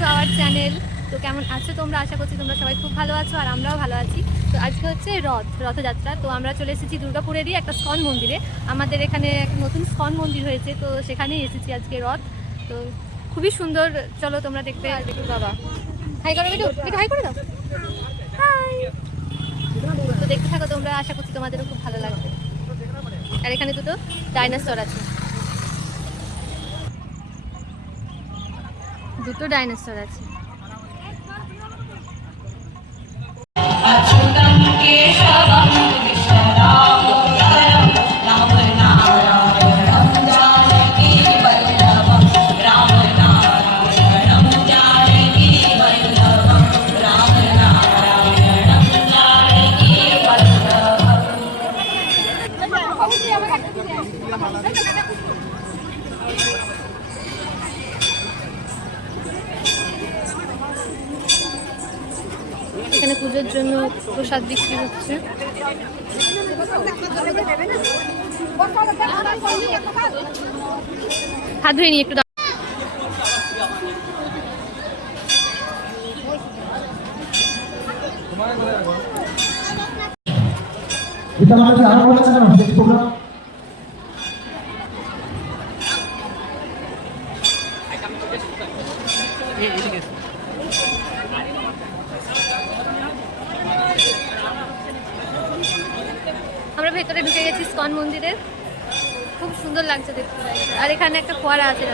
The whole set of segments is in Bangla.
To our channel. তো কেমন আছো তোমরা? আশা করছি তোমরা সবাই খুব ভালো আছো আর আমরাও ভালো আছি। তো আজকে হচ্ছে রথ রথযাত্রা। তো আমরা চলে এসেছি দুর্গাপুরেরই একটা স্কন মন্দিরে। আমাদের এখানে একটা নতুন স্কন মন্দির হয়েছে তো সেখানেই এসেছি আজকে রথ। তো খুবই সুন্দর। চলো তোমরা দেখতে দেখো বাবা। হাই করো একটু একটু হাই করে দাও। হাই। তো দেখতে থাকো তোমরা আশা করছি তোমাদেরও খুব ভালো লাগবে। আর এখানে দুটো ডাইনাসর আছে। দুটো ডাইনোসর আছে। পুজোর জন্য প্রসাদ বিক্রি হচ্ছে। হাত ধুয়ে নিয়ে একটু। এটা আমাদের আরও বলেছে না নেক্সট প্রোগ্রাম আমরা ভেতরে ঢুকে গেছি, স্কন মন্দিরে খুব সুন্দর লাগছে দেখতে। আর এখানে একটা ফোয়ারা আছে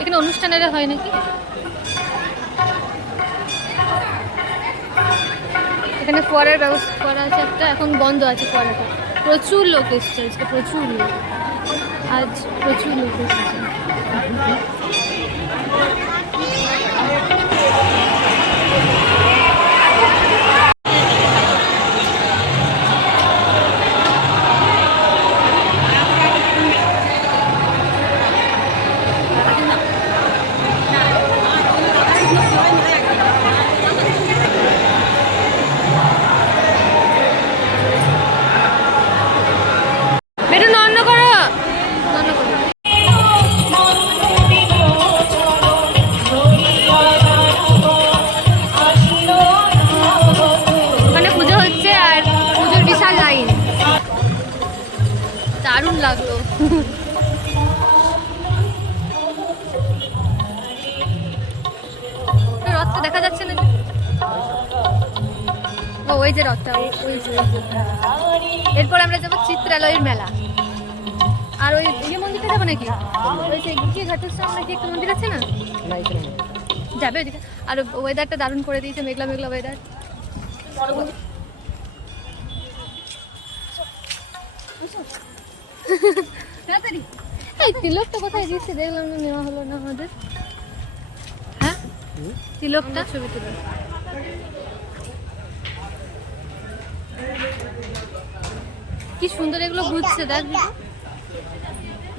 এখানে অনুষ্ঠানেরা হয় নাকি? এখানে ফোয়ারার ব্যবস্থা করা আছে একটা, এখন বন্ধ আছে ফোয়ারাটা। প্রচুর লোক এসছে আজকে, প্রচুর লোক। আজ প্রচুর লোক এসেছে। লাগল। রথটা দেখা যাচ্ছে না ওই যে রথটা, ওই যে এরপর আমরা যাব চিত্রালয়ের মেলা। আর ওই ইয়ে মন্দিরটা যাব নাকি? ওই যে কি ঘাটের সামনে কি একটা মন্দির আছে না? যাবে ওইদিকে। আর ওয়েদারটা দারুণ করে দিয়েছে, মেঘলা মেঘলা ওয়েদার তিলকটা কোথায় দেখলাম না নেওয়া হলো না আমাদের হ্যাঁ তিলকটা ছবি কি সুন্দর এগুলো ঘুরছে দেখ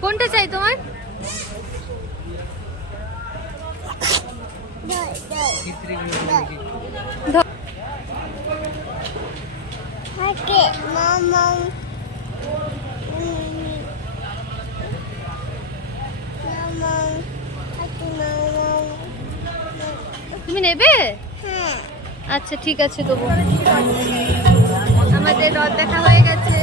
কোনটা চাই তোমার। Okay, Mama. Mama. তুমি নেবে? হ্যাঁ। আচ্ছা ঠিক আছে তবু। আমাদের রথ দেখা হয়ে গেছে।